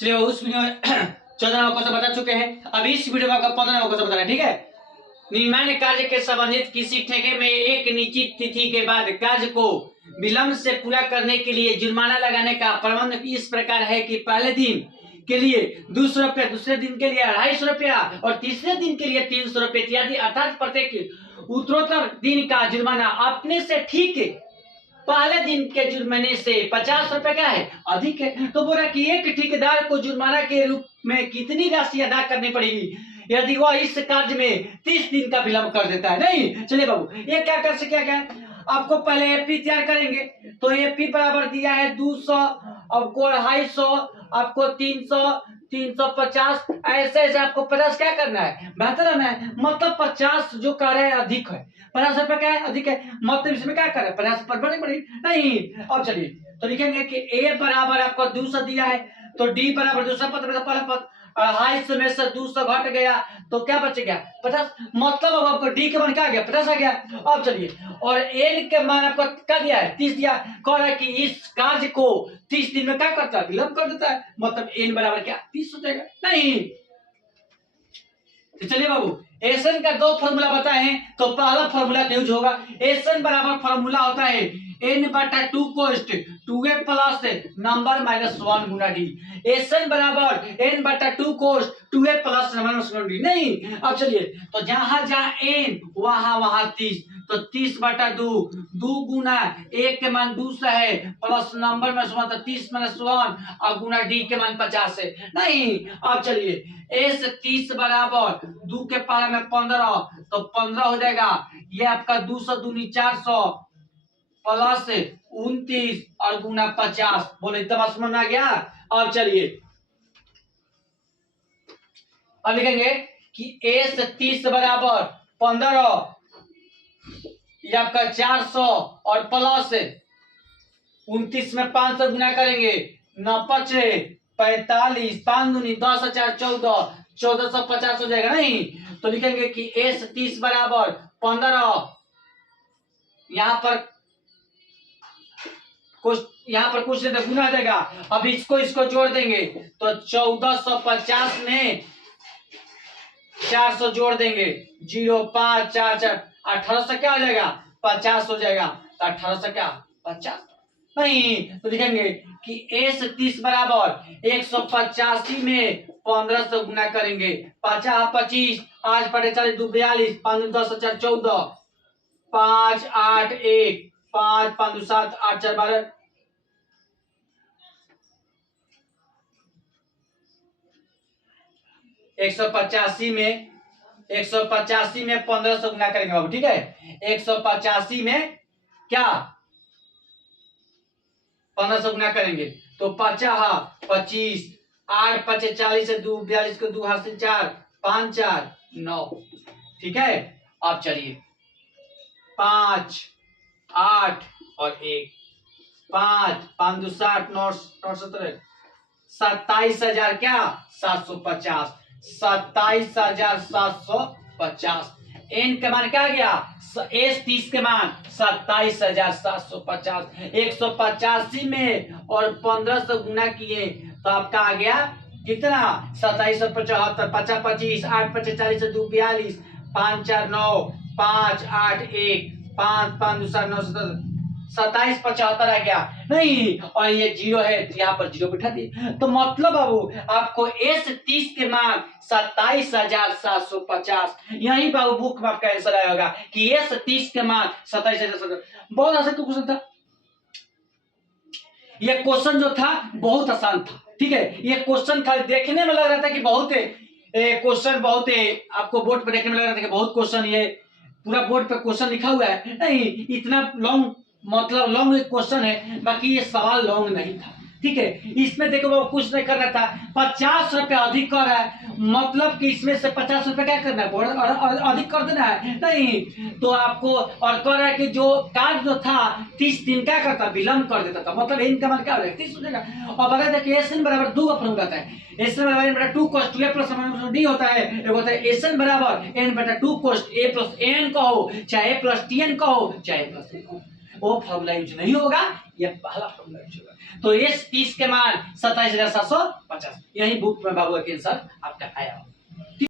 चलिए उस वीडियो में 14 नंबर क्वेश्चन बता चुके हैं। अब इस वीडियो में आपका 15 नंबर क्वेश्चन बता रहे हैं। ठीक है, निम्न कार्य के संबंधित किसी ठेके में एक निश्चित तिथि के बाद कार्य को विलंब से पूरा करने के लिए जुर्माना लगाने का प्रबंध इस प्रकार है कि पहले दिन के लिए 200 रुपया, दूसरे दिन के लिए 250 रुपया और तीसरे दिन के लिए 300 रुपये इत्यादि, अर्थात प्रत्येक उत्तरोत्तर दिन का जुर्माना अपने से ठीक पहले दिन के जुर्माने से 50 रुपए का है अधिक है। तो बोला कि एक ठेकेदार को जुर्माना के रूप में कितनी राशि अदा करनी पड़ेगी यदि वह इस कार्य में 30 दिन का विलंब कर देता है। नहीं, चलिए बाबू, ये क्या कर सकते, क्या आपको पहले एपी तैयार करेंगे। तो एपी बराबर दिया है 200, आपको 250, आपको 300, 350, ऐसे ऐसे आपको 50 क्या करना है, बेहतर है। मतलब 50 जो कर रहे हैं अधिक है, 50 रुपए क्या है अधिक है, मतलब इसमें क्या कर रहे हैं 50 पर बड़ी बड़ी नहीं। अब चलिए तो लिखेंगे कि ए बराबर आपको 200 दिया है, तो डी बराबर 200 पद पहला पद 250 में से 200 घट गया तो क्या बच गया 50, मतलब अब आपको डी के मान क्या आ गया 50 आ गया। अब चलिए और एन के मान आपको क्या दिया है 30 दिया, कह रहा है कि इस कार्य को 30 दिन में क्या करता है विलंब कर देता है, मतलब एन बराबर क्या 30 हो जाएगा। नहीं तो चलिए बाबू, एसन का दो फॉर्मूला बताए हैं। तो पहला फॉर्मूला यूज होगा, एसन बराबर फॉर्मूला होता है n बटा 2 कोस्ट 2a प्लस नंबर माइनस 1 गुना डी। एसन बराबर n बटा 2 कोस्ट 2a प्लस नंबर माइनस 1 डी। नहीं, अब चलिए तो जहां जहां n वहां 30, तो 30 बटा 2, 2 गुना a के मान 200 है प्लस नंबर में 30 माइनस 1 और गुना डी के मान 50 है। नहीं, अब चलिए एस 30 बराबर 2 के पारा में 15, तो 15 हो जाएगा। ये आपका 200 दूनी 400 प्लस 29 और गुना 50, बोले इतना समझ में आ गया। अब चलिए अब लिखेंगे कि एस 30 बराबर 15, ये आपका 400 और प्लस 29 में 500 गुना करेंगे 9 पचे 45, 5 दूनी 10 4 14, 1450 हो जाएगा। नहीं तो लिखेंगे कि एस 30 बराबर 15, यहाँ पर कुछ नहीं तो गुना आ जाएगा। अब इसको जोड़ देंगे तो 1450 में 400 जोड़ देंगे 0 5 4 4 1800 क्या हो जाएगा 50 हो जाएगा। तो 1800 क्या 50, नहीं तो लिखेंगे कि एस 30 बराबर 185 में 1500 गुना करेंगे 50 25, 8 पटे 40 2 42, 5 10 4 14, 5 8 1 5 5 7 8 4 12, एक सौ पचासी में 1500 गुना करेंगे बाबू। ठीक है, 185 में क्या 1500 गुना करेंगे तो 50 25, 8 5 40 से 2 42 को 2 हाथ से 4 5 4 9। ठीक है, अब चलिए 5 8 और 1 5 5 2 60 9 9 17 27,000 क्या 750, 27,750। एन के मान क्या गया एस 30 के मान 27,750, 185 में और 1500 गुना किए तो आपका आ गया कितना 2775, 50 25, 8 25 40 2 42, 5 4 9 5 8 1 5 5 2 7 9 2775 आ गया। नहीं और ये 0 है तो यहाँ पर 0 बिठा दिए। तो मतलब बाबू आपको एस 30 के मान 27,750, यही बाबू बुक में आपका आंसर आएगा कि एस 30 के मान 27,750। बहुत आसान क्वेश्चन था ये, क्वेश्चन जो था बहुत आसान था। ठीक है, ये क्वेश्चन खाली देखने में लग रहा था कि बहुत क्वेश्चन बहुत आपको बोर्ड पर देखने में लग रहा था कि बहुत क्वेश्चन, ये पूरा बोर्ड पे क्वेश्चन लिखा हुआ है। नहीं, इतना लॉन्ग मतलब लॉन्ग क्वेश्चन है, बाकी ये सवाल लॉन्ग नहीं था। ठीक है, इसमें देखो वो कुछ नहीं करना था, 50 रुपए अधिक कर रहा है, मतलब कि इसमें से 50 रुपए क्या करना है और अधिक कर देना है। नहीं तो आपको और कर रहा है कि जो कार्य जो था 30 दिन क्या करता विलंब कर देता था, मतलब इनका मान क्या हो जाएगा 30 हो जाएगा। और अगर देखिए एसएन बराबर 2 का फॉर्मूला होता है, एसएन बराबर n बटा 2 cos 2a प्लस डी होता है। एक होता है एसएन बराबर n बटा 2 cos a प्लस n कहो, चाहे प्लस tn कहो, चाहे प्लस वो फॉर्मूला यूज नहीं होगा, ये पहला फॉर्मूला यूज होगा। तो इस 30 के मान 27,750 यही बुक में बाबू के आंसर आपका आया।